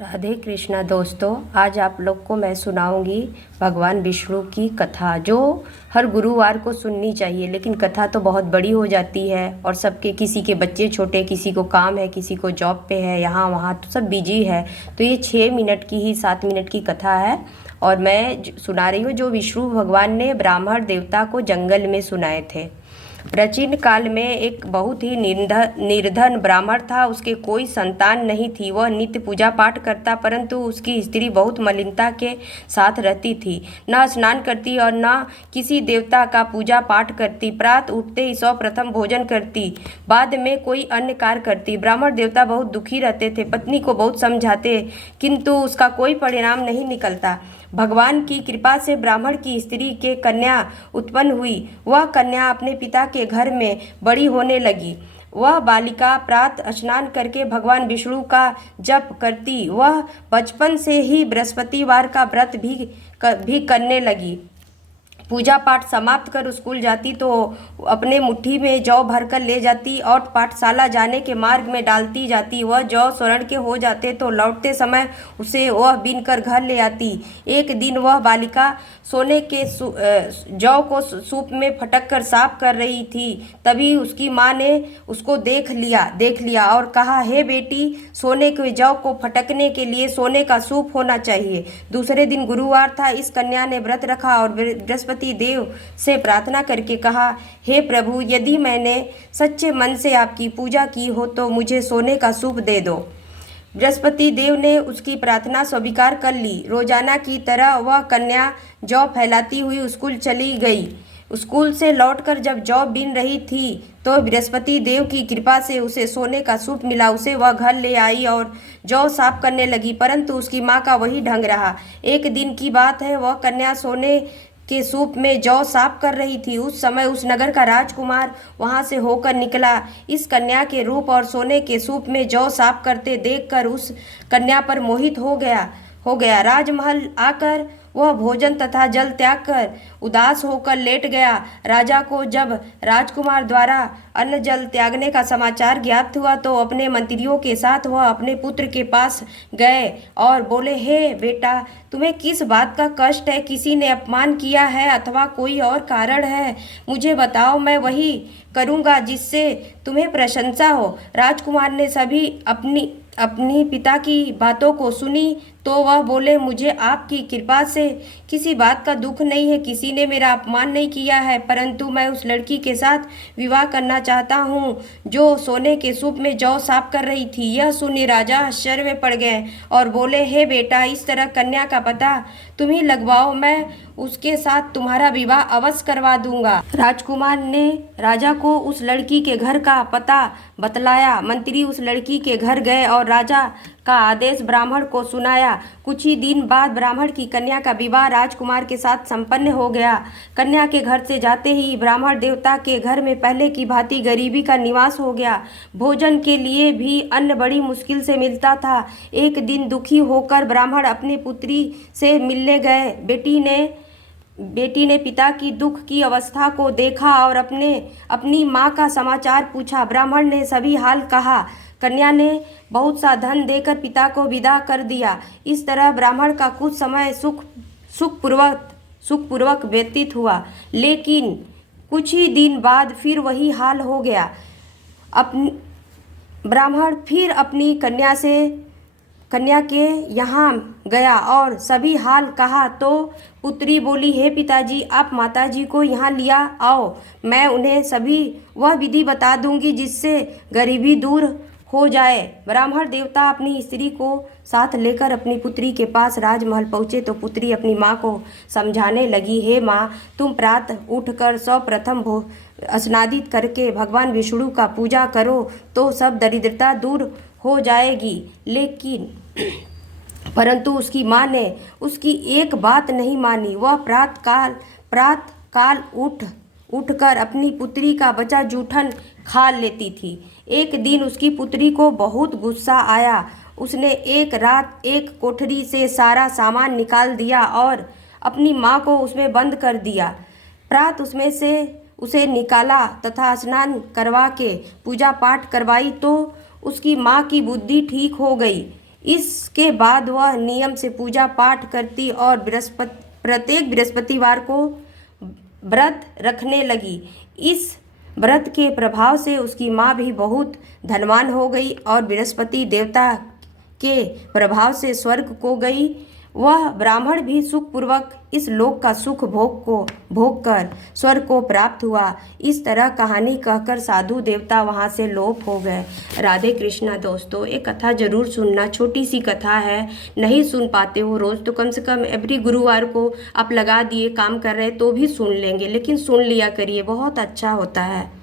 राधे कृष्णा दोस्तों, आज आप लोग को मैं सुनाऊंगी भगवान विष्णु की कथा जो हर गुरुवार को सुननी चाहिए। लेकिन कथा तो बहुत बड़ी हो जाती है और सबके, किसी के बच्चे छोटे, किसी को काम है, किसी को जॉब पे है, यहाँ वहाँ तो सब बिजी है। तो ये 6 मिनट की ही 7 मिनट की कथा है और मैं सुना रही हूँ जो विष्णु भगवान ने ब्राह्मण देवता को जंगल में सुनाए थे। प्राचीन काल में एक बहुत ही निर्धन ब्राह्मण था। उसके कोई संतान नहीं थी। वह नित्य पूजा पाठ करता, परंतु उसकी स्त्री बहुत मलिनता के साथ रहती थी। न स्नान करती और न किसी देवता का पूजा पाठ करती। प्रातः उठते ही सर्वप्रथम भोजन करती, बाद में कोई अन्य कार्य करती। ब्राह्मण देवता बहुत दुखी रहते थे। पत्नी को बहुत समझाते, किंतु उसका कोई परिणाम नहीं निकलता। भगवान की कृपा से ब्राह्मण की स्त्री के कन्या उत्पन्न हुई। वह कन्या अपने पिता के घर में बड़ी होने लगी। वह बालिका प्रातः स्नान करके भगवान विष्णु का जप करती। वह बचपन से ही बृहस्पतिवार का व्रत भी करने लगी। पूजा पाठ समाप्त कर स्कूल जाती तो अपने मुट्ठी में जौ भरकर ले जाती और पाठशाला जाने के मार्ग में डालती जाती। वह जौ स्वर्ण के हो जाते तो लौटते समय उसे वह बीनकर घर ले आती। एक दिन वह बालिका सोने के जौ को सूप में फटक कर साफ कर रही थी। तभी उसकी माँ ने उसको देख लिया और कहा, हे बेटी, सोने के जौ को फटकने के लिए सोने का सूप होना चाहिए। दूसरे दिन गुरुवार था। इस कन्या ने व्रत रखा और बृहस्पति देव से प्रार्थना करके कहा, हे प्रभु, यदि मैंने सच्चे मन से आपकी पूजा की हो तो मुझे सोने का सूप दे दो। बृहस्पति देव ने उसकी प्रार्थना स्वीकार कर ली। रोजाना की तरह वह कन्या जौ फैलाती हुई स्कूल चली गई। स्कूल से लौटकर जब जौ बीन रही थी तो बृहस्पति देव की कृपा से उसे सोने का सूप मिला। उसे वह घर ले आई और जौ साफ करने लगी, परंतु उसकी माँ का वही ढंग रहा। एक दिन की बात है, वह कन्या सोने के सूप में जौ साफ कर रही थी। उस समय उस नगर का राजकुमार वहां से होकर निकला। इस कन्या के रूप और सोने के सूप में जौ साफ करते देखकर उस कन्या पर मोहित हो गया। राजमहल आकर वह भोजन तथा जल त्याग कर उदास होकर लेट गया। राजा को जब राजकुमार द्वारा अन्न जल त्यागने का समाचार ज्ञात हुआ तो अपने मंत्रियों के साथ वह अपने पुत्र के पास गए और बोले, हे बेटा, तुम्हें किस बात का कष्ट है? किसी ने अपमान किया है अथवा कोई और कारण है? मुझे बताओ, मैं वही करूँगा जिससे तुम्हें प्रशंसा हो। राजकुमार ने सभी अपनी पिता की बातों को सुनी तो वह बोले, मुझे आपकी कृपा से किसी बात का दुख नहीं है। किसी ने मेरा अपमान नहीं किया है, परंतु मैं उस लड़की के साथ विवाह करना चाहता हूँ जो सोने के सूप में जौ साफ कर रही थी। यह सुनी राजा आश्चर्य में पड़ गए और बोले, हे बेटा, इस तरह कन्या का पता तुम ही लगवाओ, मैं उसके साथ तुम्हारा विवाह अवश्य करवा दूंगा। राजकुमार ने राजा को उस लड़की के घर का पता बतलाया। मंत्री उस लड़की के घर गए और राजा का आदेश ब्राह्मण को सुनाया। कुछ ही दिन बाद ब्राह्मण की कन्या का विवाह राजकुमार के साथ संपन्न हो गया। कन्या के घर से जाते ही ब्राह्मण देवता के घर में पहले की भांति गरीबी का निवास हो गया। भोजन के लिए भी अन्न बड़ी मुश्किल से मिलता था। एक दिन दुखी होकर ब्राह्मण अपनी पुत्री से मिलने गए। बेटी ने पिता की दुख की अवस्था को देखा और अपनी माँ का समाचार पूछा। ब्राह्मण ने सभी हाल कहा। कन्या ने बहुत सा धन देकर पिता को विदा कर दिया। इस तरह ब्राह्मण का कुछ समय सुखपूर्वक व्यतीत हुआ। लेकिन कुछ ही दिन बाद फिर वही हाल हो गया। ब्राह्मण फिर अपनी कन्या के यहाँ गया और सभी हाल कहा तो पुत्री बोली, हे पिताजी, आप माताजी को यहाँ लिया आओ। मैं उन्हें सभी वह विधि बता दूंगी जिससे गरीबी दूर हो जाए। ब्राह्मण देवता अपनी स्त्री को साथ लेकर अपनी पुत्री के पास राजमहल पहुँचे तो पुत्री अपनी माँ को समझाने लगी, हे माँ, तुम प्रातः उठकर सर्वप्रथम स्नादित करके भगवान विष्णु का पूजा करो तो सब दरिद्रता दूर हो जाएगी। लेकिन परंतु उसकी माँ ने उसकी एक बात नहीं मानी। वह प्रातःकाल उठकर अपनी पुत्री का बचा जूठन खा लेती थी। एक दिन उसकी पुत्री को बहुत गुस्सा आया। उसने एक रात एक कोठरी से सारा सामान निकाल दिया और अपनी माँ को उसमें बंद कर दिया। प्रातः उसमें से उसे निकाला तथा स्नान करवा के पूजा पाठ करवाई तो उसकी माँ की बुद्धि ठीक हो गई। इसके बाद वह नियम से पूजा पाठ करती और प्रत्येक बृहस्पतिवार को व्रत रखने लगी। इस व्रत के प्रभाव से उसकी माँ भी बहुत धनवान हो गई और बृहस्पति देवता के प्रभाव से स्वर्ग को गई। वह ब्राह्मण भी सुखपूर्वक इस लोक का सुख भोग कर स्वर्ग को प्राप्त हुआ। इस तरह कहानी कहकर साधु देवता वहाँ से लोप हो गए। राधे कृष्णा दोस्तों, ये कथा जरूर सुनना, छोटी सी कथा है, नहीं सुन पाते हो रोज़ तो कम से कम एवरी गुरुवार को आप लगा दिए, काम कर रहे तो भी सुन लेंगे, लेकिन सुन लिया करिए, बहुत अच्छा होता है।